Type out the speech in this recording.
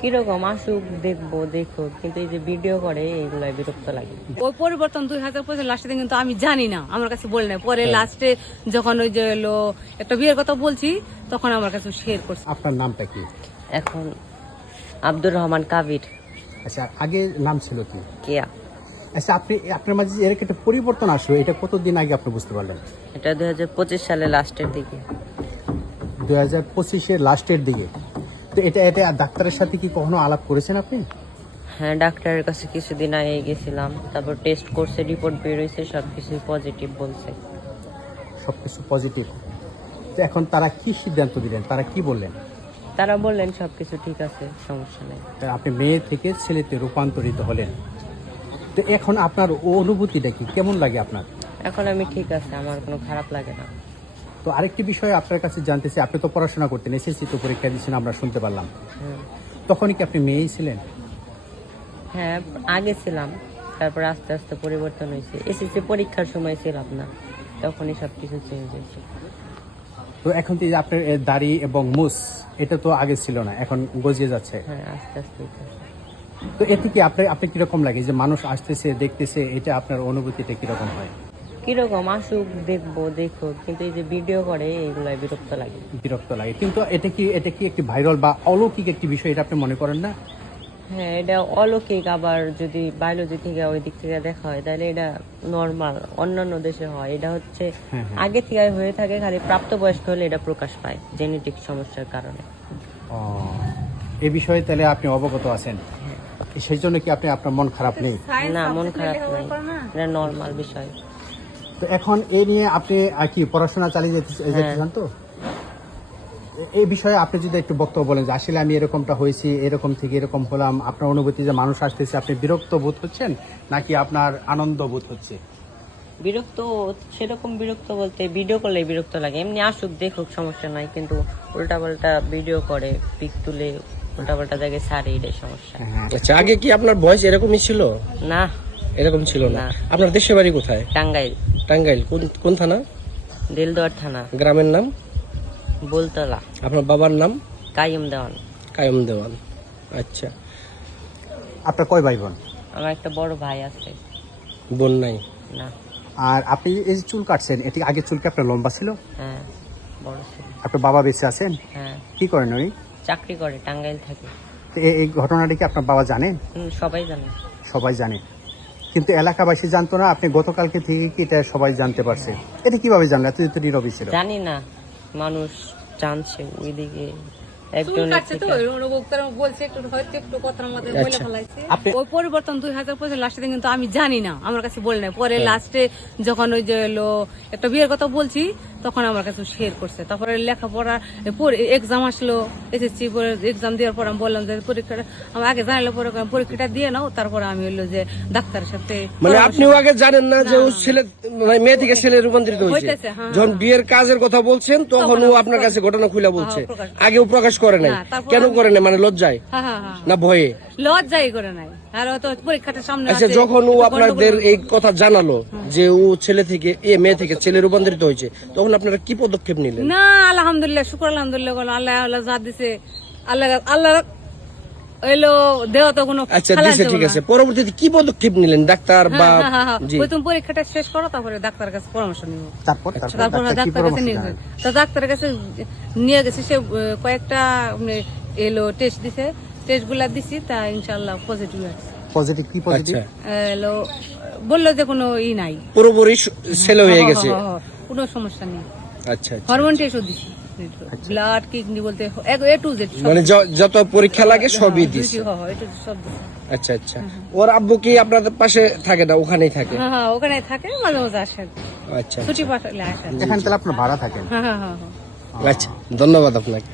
কিরকম আসুক দেখবো দেখো, কিন্তু এই যে ভিডিও করে এগুলাই বিরক্ত লাগে। ওই পরিবর্তন 2025 লাস্টে কিন্তু আমি জানি না, আমার কাছে বলে নাই। পরে লাস্টে যখন ওই যে হলো একটা বিয়ের কথা বলছি, তখন আমার কাছে শেয়ার করছে। আপনার নামটা কি? এখন আব্দুর রহমান কাবির। আচ্ছা, আগে নাম ছিল কি? কেয়া। আচ্ছা, আপনার মাঝে যে এরকম একটা পরিবর্তন আসলো, এটা কতদিন আগে আপনি বুঝতে পারলেন? এটা 2025 সালে লাস্টের দিকে। 2025-এর লাস্টের দিকে। তো এটা ডাক্তারের সাথে কি কখনো আলাপ করেছেন আপনি? হ্যাঁ, ডাক্তারের কাছে কিছুদিন আগে গেছিলাম, তারপর টেস্ট করছে, রিপোর্ট বেরোইছে, সবকিছু পজিটিভ বলছে। সবকিছু পজিটিভ। তো এখন তারা কি সিদ্ধান্ত দিলেন, তারা কি বললেন? তারা বললেন সবকিছু ঠিক আছে, সমস্যা নেই। তা আপনি মেয়ে থেকে ছেলেতে রূপান্তরিত হলেন, তো এখন আপনার অনুভূতিটা কি, কেমন লাগে আপনার? এখন আমি ঠিক আছে, আমার কোনো খারাপ লাগে না। তো আরেকটি বিষয় আপনার কাছে জানতে চাই, আপনি তো পড়াশোনা করতেন, এসএসসি তো পরীক্ষা দিয়েছেন, আমরা শুনতে পারলাম। তখনই কি আপনি মেয়েই ছিলেন? হ্যাঁ, আগে ছিলাম, তারপর আস্তে আস্তে পরিবর্তন হয়েছে। এসএসসি পরীক্ষার সময় ছিলাম না, তখনই সবকিছু চেঞ্জ হয়েছে। তো এখন তো এই যে আপনার দাড়ি এবং মুছ, এটা তো আগে ছিল না, এখন গজিয়ে যাচ্ছে। হ্যাঁ, আস্তে আস্তে হইতেছে। তো এতে কি আপনি কিরকম লাগে যে মানুষ আসতেছে দেখতেছে, এটা আপনার অনুভূতিটা কিরকম হয়? কিরকম আসুক দেখবো দেখো, কিন্তু এই যে ভিডিও করে এগুলাই বিরক্ত লাগে। বিরক্ত লাগে, কিন্তু এটা কি একটি ভাইরাল বা অলৌকিক একটি বিষয়, এটা আপনি মনে করেন না? হ্যাঁ, এটা অলৌকিক। আবার যদি বায়োলজি থেকে ওই দিক থেকে দেখা হয়, তাহলে এটা নর্মাল, অন্যান্য দেশে হয়। এটা হচ্ছে আগে থেকে হয়ে থাকে, খালি প্রাপ্তবয়স্ক হলে এটা প্রকাশ পায় জেনেটিক সমস্যার কারণে। এই বিষয়ে তাহলে আপনি অবগত আছেন, সেই জন্য কি আপনার মন খারাপ নেই? না, মন খারাপ নাই, এটা নর্মাল বিষয়। তো এখন এই নিয়ে আপনি কি পড়াশোনা চালিয়ে যেতে চান? তো এই বিষয়ে আপনি যদি একটু বক্তব্য বলেন যে আসলে আমি এরকমটা হয়েছি, এরকম থেকে এরকম হলাম, আপনার অনুভূতি যে মানুষ আসতেছে, আপনি বিরক্ত বোধ হচ্ছেন নাকি আপনার আনন্দ বোধ হচ্ছে? বিরক্ত, সেরকম বিরক্ত বলতে ভিডিও করলে বিরক্ত লাগে। এমনি আসুক দেখুক, সমস্যা নাই, কিন্তু উল্টাপাল্টা ভিডিও করে, পিক তুলে উল্টাপাল্টা জায়গায় ছাড়ে, এটাই সমস্যা। আচ্ছা, আগে কি আপনার বয়স এরকমই ছিল? না, এরকম ছিল না। আপনার দেশের বাড়ি কোথায়? টাঙ্গাইল। টাঙ্গাইল কোন থানা? দিলদুয়ার থানা। গ্রামের নাম? বলতলা। আপনার বাবার নাম? কাইম দেওয়ান। কায়ম দেওয়ান। আচ্ছা, আপনার কয় ভাই বোন? আমার একটা বড় ভাই আছে। বোন নাই? না। আর আপনি এই যে চুল কাটছেন, এটি আগে চুল কি আপনার লম্বা ছিল? হ্যাঁ, বড় ছিল। আপনার বাবা বেঁচে আছেন? হ্যাঁ, কি করেন উনি? চাকরি করে, টাঙ্গাইল থাকে। তো এই ঘটনাটি কি আপনার বাবা জানেন? সবাই জানে। সবাই জানে, কিন্তু এলাকাবাসী জানতো না। আপনি গতকালকে থেকে কি এটা সবাই জানতে পারছে? এটা কিভাবে জানলে? এত তো নীরবই ছিল। জানি না, মানুষ জানছে ওইদিকে চুল কাটছে তো, বলছে একটু হয়তো একটু কথার মধ্যে বলে ফেলাইছে। ওই পরিবর্তন 2025 লাস্টে কিন্তু আমি জানি না, আমার কাছে বলে নাই। পরে লাস্টে যখন ওই যে হলো একটা বিয়ের কথা বলছি, তখন আমার কাছে শেয়ার করছে। তারপরে লেখাপড়া এক্সাম আসলো, এসএসসি এক্সাম দেওয়ার পর আমি বললাম যে পরীক্ষাটা আমি আগে জানালে পরে পরীক্ষাটা দিয়ে নাও, তারপরে আমি হলো যে ডাক্তারের সাথে। মানে আপনিও আগে জানেন না যে ও ছেলে, মানে মেয়ে থেকে ছেলে রূপান্তরিত হয়েছে? যখন বিয়ের কাজের কথা বলছেন, তখন ও আপনার কাছে ঘটনা খুলে বলছে, আগেও প্রকাশ করে নাই? কেন করে নাই? মানে লজ্জায় না ভয়ে? লজ্জাই করে নাই, আর তো পরীক্ষাটা সামনে। আচ্ছা, যখন ও আপনাদের এই কথা জানালো যে ও ছেলে থেকে মেয়ে থেকে ছেলে রূপান্তরিত হয়েছে, তখন আপনারা কি পদক্ষেপ নিলেন? না, আলহামদুলিল্লাহ, শুকর আলহামদুলিল্লাহ, আল্লাহ আল্লাহ যা দিছে, আল্লাহ আল্লাহ এলো দেওয়া তো কোনো। আচ্ছা, দিছে, ঠিক আছে। পরবর্তীতে কি পদক্ষেপ নিলেন? ডাক্তার বা তুমি পরীক্ষাটা শেষ করো, তারপরে ডাক্তারের কাছে পরামর্শ নিব। তারপর ডাক্তারের কাছে নিয়ে গেছে, তো ডাক্তারের কাছে নিয়ে গেছে। সে কয়েকটা এলো টেস্ট দিছে, টেস্ট গুলা দিছি, তা ইনশাল্লাহ পজিটিভ আছে। পজিটিভ কি পজিটিভ? এলো বললো যে কোনো নাই, পুরোপুরি ছেলে হয়ে গেছে, কোনো সমস্যা নেই। আচ্ছা, হরমোন টেস্টও দিছি, ব্লাড কিডনি বলতে এ টু জেড, মানে যত পরীক্ষা লাগে সবই দিছি। সব দিছি। আচ্ছা আচ্ছা, ওর আব্বু কি আপনাদের পাশে থাকে না? ওখানেই থাকে? হ্যাঁ, ওখানে থাকে, মাঝে মাঝে আসে, আচ্ছা, ছুটি পাঠালে আসে। এখানে তাহলে আপনার ভাড়া থাকেন? হ্যাঁ হ্যাঁ হ্যাঁ। আচ্ছা, ধন্যবাদ আপনাকে।